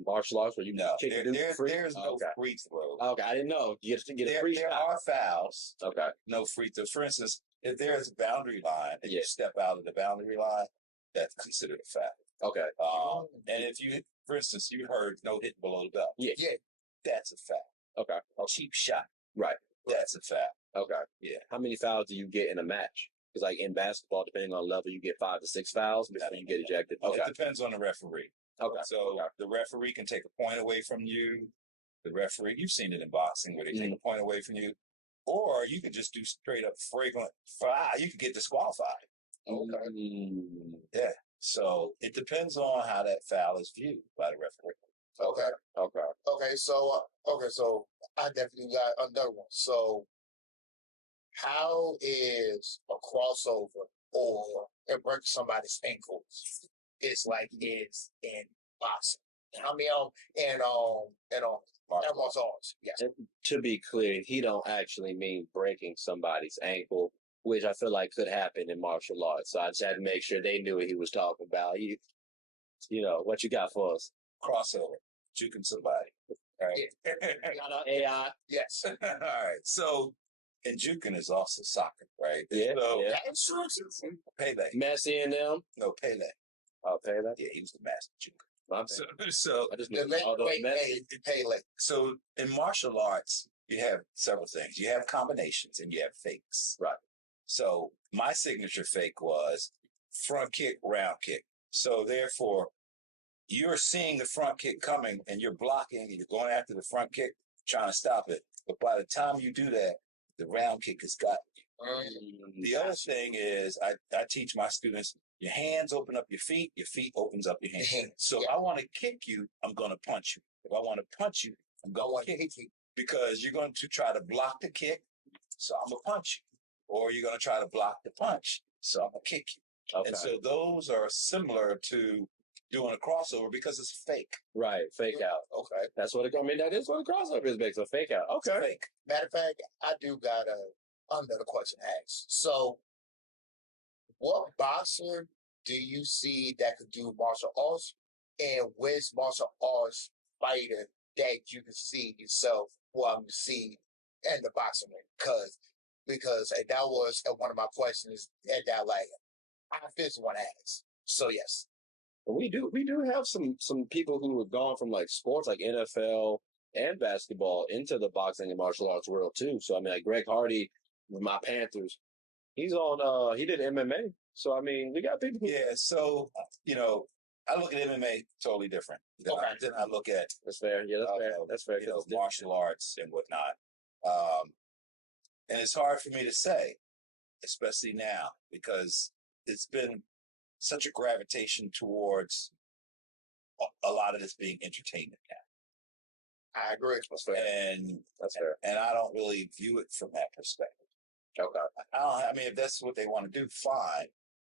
martial arts where you kick free? There's no free throw. Okay, I didn't know. You get a free There shot. are fouls. Okay. No free throw. For instance, if there's a boundary line and you step out of the boundary line, that's considered a foul. Okay. And if you, for instance, you heard no hit below the belt. Yeah. That's a foul. Okay. A cheap shot. Right. That's a foul. Okay. Yeah. How many fouls do you get in a match? Because like in basketball, depending on level, you get 5 to 6 fouls before you get ejected. Okay. It depends on the referee. Okay. So the referee can take a point away from you. The referee, you've seen it in boxing where they take a point away from you. Or you could just do straight up fragrant foul. You could get disqualified. Okay. Yeah. So it depends on how that foul is viewed by the referee. Okay. So I definitely got another one. So how is a crossover or break somebody's ankles is like is in boxing? I mean, and martial arts. Yes. And to be clear, he don't actually mean breaking somebody's ankle, which I feel like could happen in martial arts. So I just had to make sure they knew what he was talking about. You know, what you got for us? Crossover, juking somebody. All right. AI. Yes. All right. So, and juking is also soccer, right? Yeah. So, That's true. Pele. Messi and them. No, Pele. Oh, Pele. Yeah, he was the master juker. So So I just knew all those Messi. Pele. So in martial arts, you have several things. You have combinations and you have fakes. Right. So my signature fake was front kick, round kick. So therefore, you're seeing the front kick coming and you're blocking, you're going after the front kick, trying to stop it. But by the time you do that, the round kick has got you. The other thing is I teach my students, your hands open up your feet opens up your hands. So if I want to kick you, I'm going to punch you. If I want to punch you, I'm going to kick you. Because you're going to try to block the kick, so I'm going to punch you. Or you're going to try to block the punch, so I'm going to kick you. Okay. And so those are similar to doing a crossover because it's fake. Right, fake out. Okay. That's what that is what a crossover is, based on fake out. Okay. It's fake. Matter of fact, I do got another question to ask. So, what boxer do you see that could do martial arts, and which martial arts fighter that you can see yourself want to see in the boxing ring because that was one of my questions that like I physically want to ask. So yes. We do have some people who have gone from like sports like NFL and basketball into the boxing and martial arts world too. So I mean, like Greg Hardy with my Panthers, he's on. He did MMA. So I mean, we got people. Yeah. So I look at MMA totally different. Then I look at that's fair. Yeah, that's fair. That's fair. Martial arts and whatnot. And it's hard for me to say, especially now, because it's been such a gravitation towards a lot of this being entertainment now. I agree. That's fair. And I don't really view it from that perspective. Okay. I mean, if that's what they want to do, fine.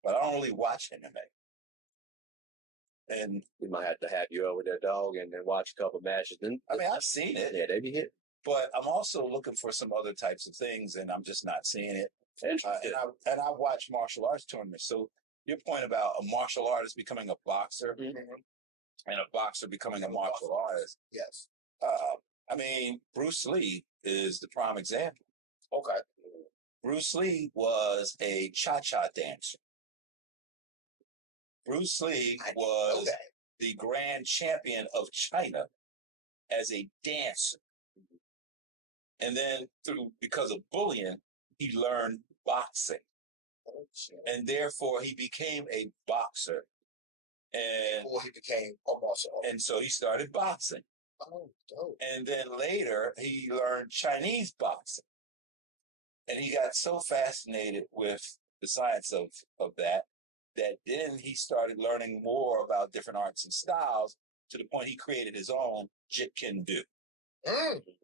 But I don't really watch MMA. And we might have to have you over there, dog, and then watch a couple matches. Then I mean, I've seen it. Yeah, they be hit. But I'm also looking for some other types of things, and I'm just not seeing it. Interesting. And I watch martial arts tournaments. So your point about a martial artist becoming a boxer and a boxer becoming a martial artist. Yes. I mean, Bruce Lee is the prime example. Okay. Bruce Lee was a cha-cha dancer. Bruce Lee was the grand champion of China as a dancer. And then because of bullying, he learned boxing. And therefore he became a boxer. And he became a martial artist. And so he started boxing. Oh, dope. And then later he learned Chinese boxing. And he got so fascinated with the science of that then he started learning more about different arts and styles to the point he created his own Jeet Kune Do,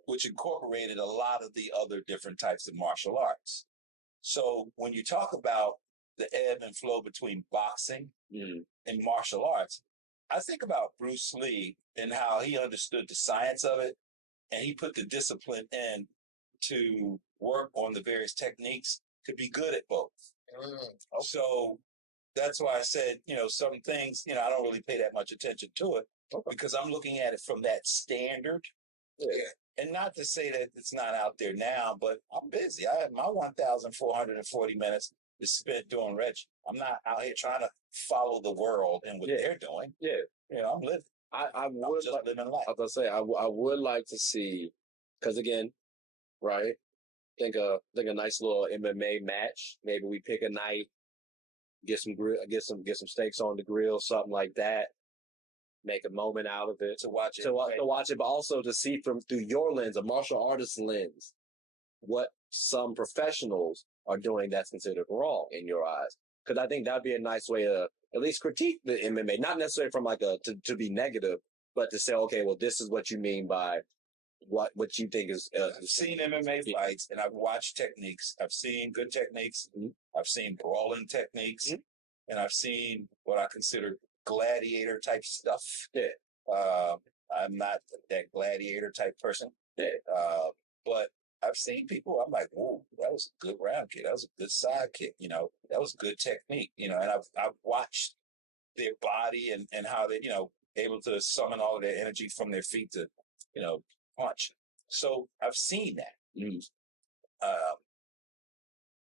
which incorporated a lot of the other different types of martial arts. So when you talk about the ebb and flow between boxing and martial arts, I think about Bruce Lee and how he understood the science of it, and he put the discipline in to work on the various techniques to be good at both. So that's why I said, some things, I don't really pay that much attention to it because I'm looking at it from that standard. Yeah. And not to say that it's not out there now, but I'm busy. I have my 1,440 minutes is spent doing Reggie. I'm not out here trying to follow the world and what they're doing. Yeah. I'm living. I would just living life. I was gonna say I would like to see, because again, right? Think a nice little MMA match. Maybe we pick a night, get some steaks on the grill, something like that. Make a moment out of it to watch it, but also to see through your lens, a martial artist lens, what some professionals are doing that's considered wrong in your eyes. Because I think that'd be a nice way to at least critique the MMA, not necessarily from like to be negative, but to say, okay, well, this is what you mean by what you think is. I've seen MMA fights and I've watched techniques. I've seen good techniques. I've seen brawling techniques, and I've seen what I consider gladiator type stuff. I'm not that gladiator type person. But I've seen people, I'm like, whoa, that was a good round kick. That was a good side kick. That was good technique, and I've watched their body and how they, able to summon all of their energy from their feet to, punch. So I've seen that.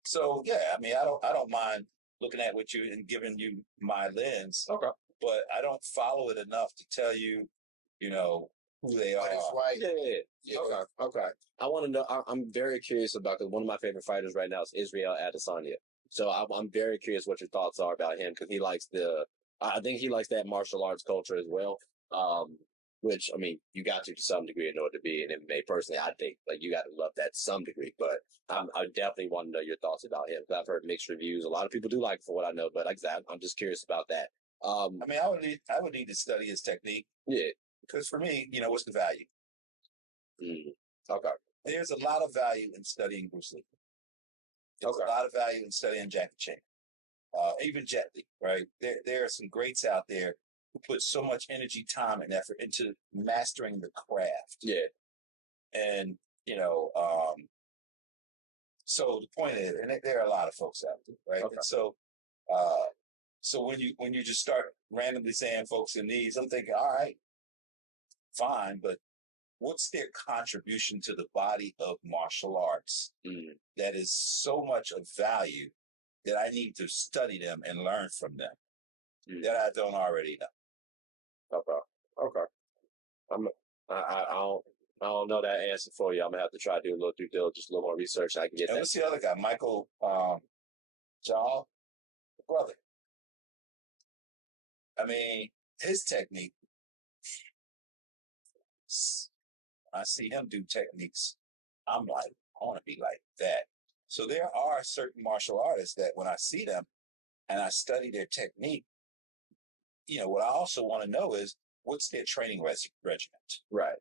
So yeah, I mean, I don't mind looking at what you and giving you my lens. Okay. But I don't follow it enough to tell you, who they are. Right. Yeah. Okay. I want to know. I'm very curious about, because one of my favorite fighters right now is Israel Adesanya. So I'm very curious what your thoughts are about him, because he likes I think he likes that martial arts culture as well. Which, I mean, you got to some degree in order to be an MMA. Personally, I think like you got to love that to some degree. But I definitely want to know your thoughts about him, because I've heard mixed reviews. A lot of people do like him, for what I know, but like I said, I'm just curious about that. I mean, I would need to study his technique. Yeah. Because for me, what's the value? Okay. There's a lot of value in studying Bruce Lee. There's a lot of value in studying Jackie Chan. Even Jet Li, right? There are some greats out there who put so much energy, time, and effort into mastering the craft. Yeah. And, so the point is, and there are a lot of folks out there, right? Okay. And so when you just start randomly saying folks in these, I'm thinking, all right, fine, but what's their contribution to the body of martial arts that is so much of value that I need to study them and learn from them that I don't already know. Okay. I don't know that answer for you. I'm gonna have to try to do a little due diligence, a little more research. I can get And that. what's the other guy? Michael John, brother. I mean, his technique. I see him do techniques. I'm like, I want to be like that. So there are certain martial artists that when I see them and I study their technique, what I also want to know is what's their training regiment. Right.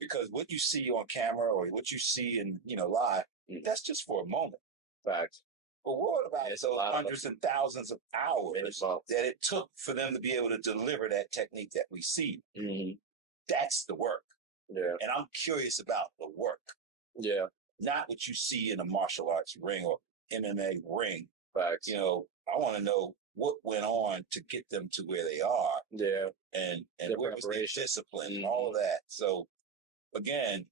Because what you see on camera or what you see in, live, that's just for a moment. Fact. But what about those hundreds and thousands of hours that it took for them to be able to deliver that technique that we see? That's the work. Yeah. And I'm curious about the work. Yeah. Not what you see in a martial arts ring or MMA ring. Facts. I want to know what went on to get them to where they are. Yeah. And where was their discipline and all of that. So again,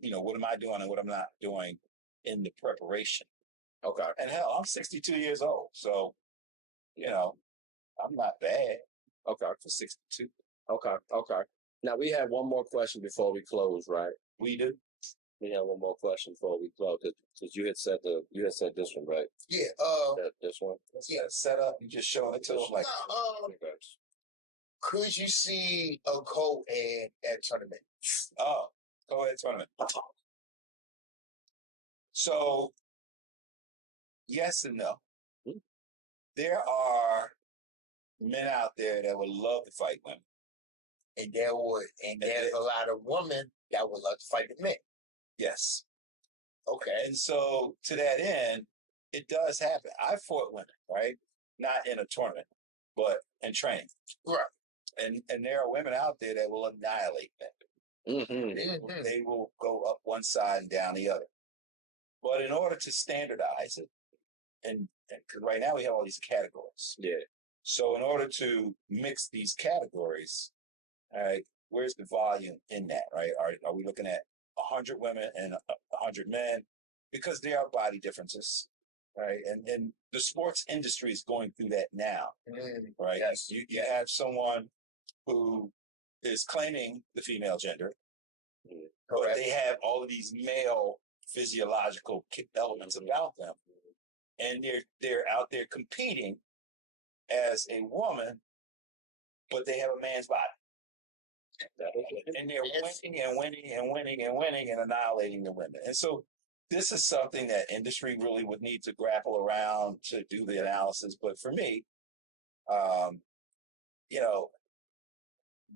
what am I doing and what I'm not doing in the preparation? Okay. And hell, I'm 62 years old. So, I'm not bad. Okay. For 62. Okay. Now we have one more question before we close, right? We do. We have one more question before we close because you had said this one, right? Yeah. This one. Yeah. Set up. You just showing it to them like. Could you see a co-ed at tournament? Oh, co-ed tournament. So, yes and no. There are men out there that would love to fight women. And there's a lot of women that would love to fight the men. Yes. Okay. And so to that end, it does happen. I fought women, right? Not in a tournament, but in training. Right. And there are women out there that will annihilate men. They will go up one side and down the other. But in order to standardize it, and because right now we have all these categories. Yeah. So in order to mix these categories, all right, where's the volume in that, right? Are we looking at 100 women and 100 men? Because there are body differences, right? And the sports industry is going through that now, right? Yes. You have someone who is claiming the female gender, but they have all of these male physiological elements about them. And they're out there competing as a woman, but they have a man's body. And they're winning and annihilating the women. And so this is something that industry really would need to grapple around to do the analysis. But for me,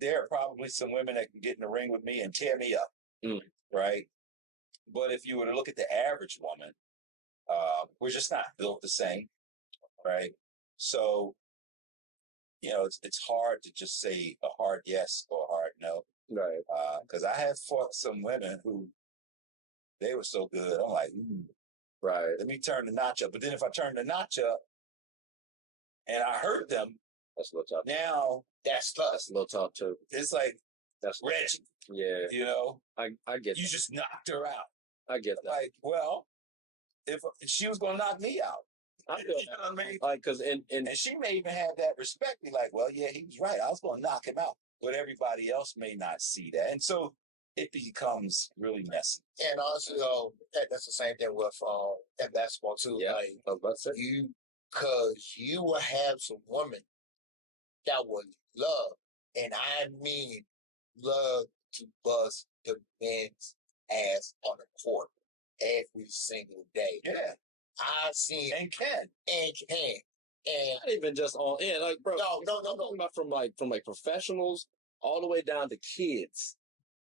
there are probably some women that can get in the ring with me and tear me up, right? But if you were to look at the average woman, we're just not built the same, right? So, it's hard to just say a hard yes or a hard no. Right. Because I have fought some women who, they were so good. I'm like, right, let me turn the notch up. But then if I turn the notch up and I hurt them, that's a little tough. Now, that's tough. That's a little tough too. It's like, that's Reggie. Yeah. I get you that. Just knocked her out. I get that. Like, well, if she was going to knock me out. I feel you know what I mean? Like, because and she may even have that respect. Be like, well, yeah, he was right. I was going to knock him out, but everybody else may not see that, and so it becomes really messy. And also, that's the same thing with at basketball too. Yeah, like you will have some women that would love, and I mean love, to bust the men's ass on the court every single day. Yeah. I've seen and can and not even just on and like bro. No. I'm talking about from professionals all the way down to kids.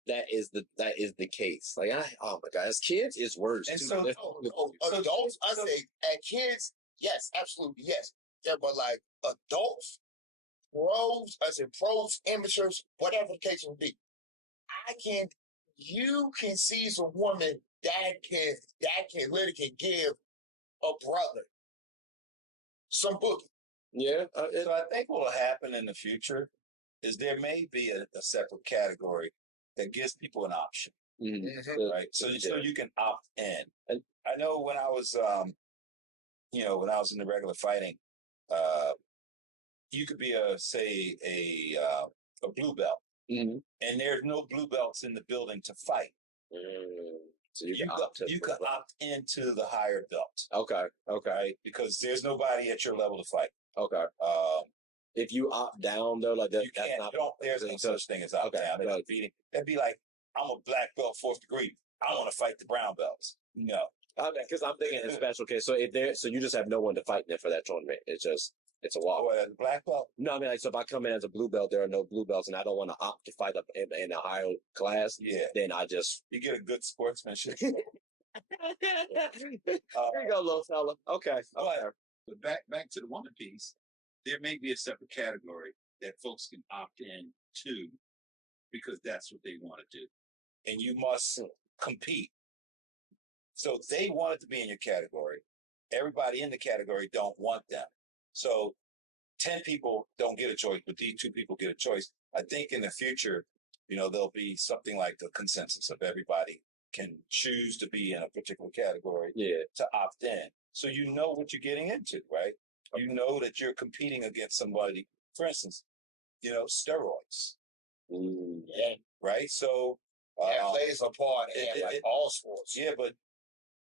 That is the case. Like oh my god, as kids it's worse. And so adults, I say at kids, yes, absolutely yes. Yeah, but like adults, pros, amateurs, whatever the case may be, you can see some woman that can literally give a brother some boogie. Yeah. So I think what will happen in the future is there may be a separate category that gives people an option, right? So you can opt in. And I know when I was, when I was in the regular fighting, you could be a blue belt, and there's no blue belts in the building to fight. So you can opt into the higher belt. Okay. Right? Because there's nobody at your level to fight. Okay. If you opt down though, like that, you can't. There's no such thing as opt down. That'd be like, I'm a black belt 4th degree. I want to fight the brown belts. No. Because I'm thinking in special case. So so you just have no one to fight in for that tournament. It's a walk. As a black belt? No, I mean, like, so if I come in as a blue belt, there are no blue belts, and I don't want to opt to fight up in a higher class. Yeah. Then I just you get a good sportsmanship. There you go, little fella. Okay. But back to the woman piece. There may be a separate category that folks can opt in to because that's what they want to do. And you must compete. So they wanted to be in your category. Everybody in the category don't want them. So 10 people don't get a choice, but these 2 people get a choice. I think in the future, there'll be something like a consensus of everybody can choose to be in a particular category to opt in. So you know what you're getting into, right? You know that you're competing against somebody, for instance, steroids. Right? So that plays a part in all sports. Yeah, but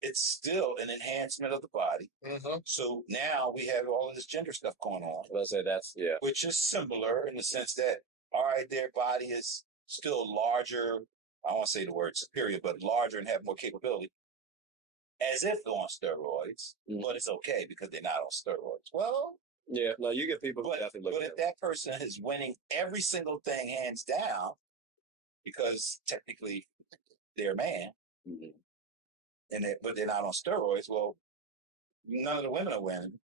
it's still an enhancement of the body. So now we have all of this gender stuff going on. Let's say which is similar in the sense that, all right, their body is still larger. I don't want to say the word superior, but larger and have more capability. As if they're on steroids, but it's okay because they're not on steroids. Well, yeah, no, you get people definitely looking. But if that person is winning every single thing hands down, because technically they're a man, but they're not on steroids, well, none of the women are winning.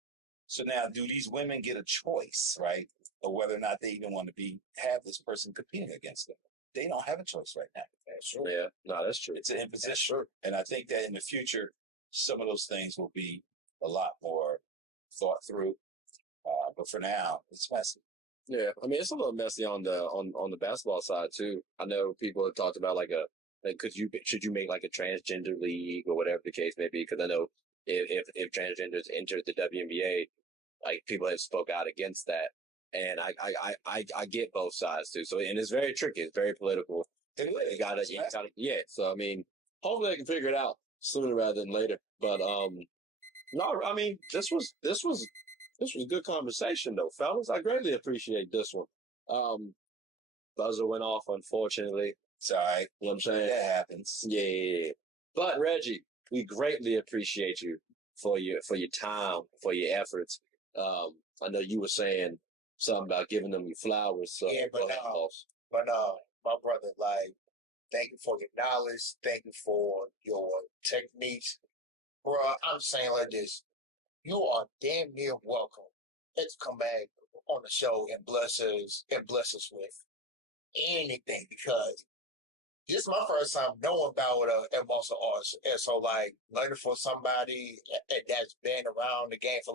So now, do these women get a choice, right, of whether or not they even want to have this person competing against them? They don't have a choice right now. That's true. Yeah, no, that's true. It's an imposition, and I think that in the future, some of those things will be a lot more thought through. But for now, it's messy. Yeah, I mean, it's a little messy on the basketball side too. I know people have talked about should you make like a transgender league or whatever the case may be? Because I know if transgenders entered the WNBA, like people have spoke out against that, and I get both sides too. So and it's very tricky. It's very political. You gotta. Yeah. So I mean, hopefully they can figure it out sooner rather than later. But no, I mean, this was a good conversation though, fellas. I greatly appreciate this one. Buzzer went off, unfortunately. It's all right. You know what I'm saying? That happens. Yeah. But Reggie, we greatly appreciate you for your time, for your efforts. I know you were saying something about giving them your flowers. So yeah, but my brother, thank you for your knowledge. Thank you for your techniques. Bro, I'm saying like this. You are damn near welcome. Let's come back on the show and bless us with anything, because this is my first time knowing about martial arts. And so learning from somebody that's been around the game for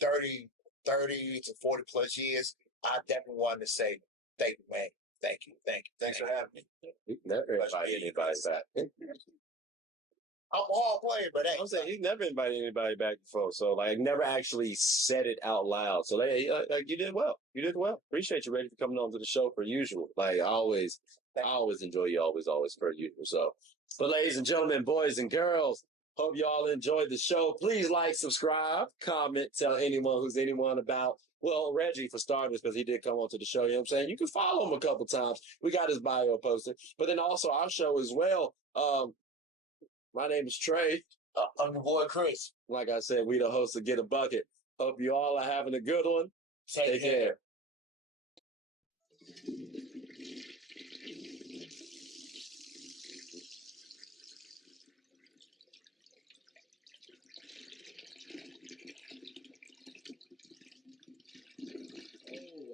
30 to 40 plus years, I definitely wanted to say thank you, man. Thank you. Thanks for having me. You can never invite anybody back. I'm all playing, but hey, I'm saying he's never invited anybody back before, so never actually said it out loud. So you did well. You did well. Appreciate you, Reggie, for coming on to the show per usual. I always enjoy you, always per usual. So, but ladies and gentlemen, boys and girls, hope you all enjoyed the show. Please like, subscribe, comment, tell anyone about. Well, Reggie, for starters, because he did come onto the show, you know what I'm saying? You can follow him a couple times. We got his bio posted. But then also our show as well. My name is Trey. I'm your boy, Chris. Like I said, we the hosts of Get a Bucket. Hope you all are having a good one. Take care.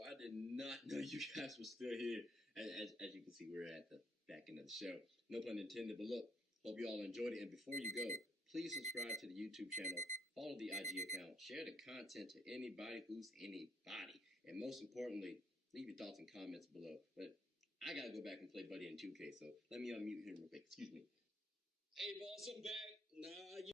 I did not know you guys were still here. As you can see, we're at the back end of the show. No pun intended, but look, hope you all enjoyed it. And before you go, please subscribe to the YouTube channel, follow the IG account, share the content to anybody who's anybody. And most importantly, leave your thoughts and comments below. But I gotta go back and play Buddy in 2K, so let me unmute him real quick. Excuse me. Hey, boss, I'm back. Nah,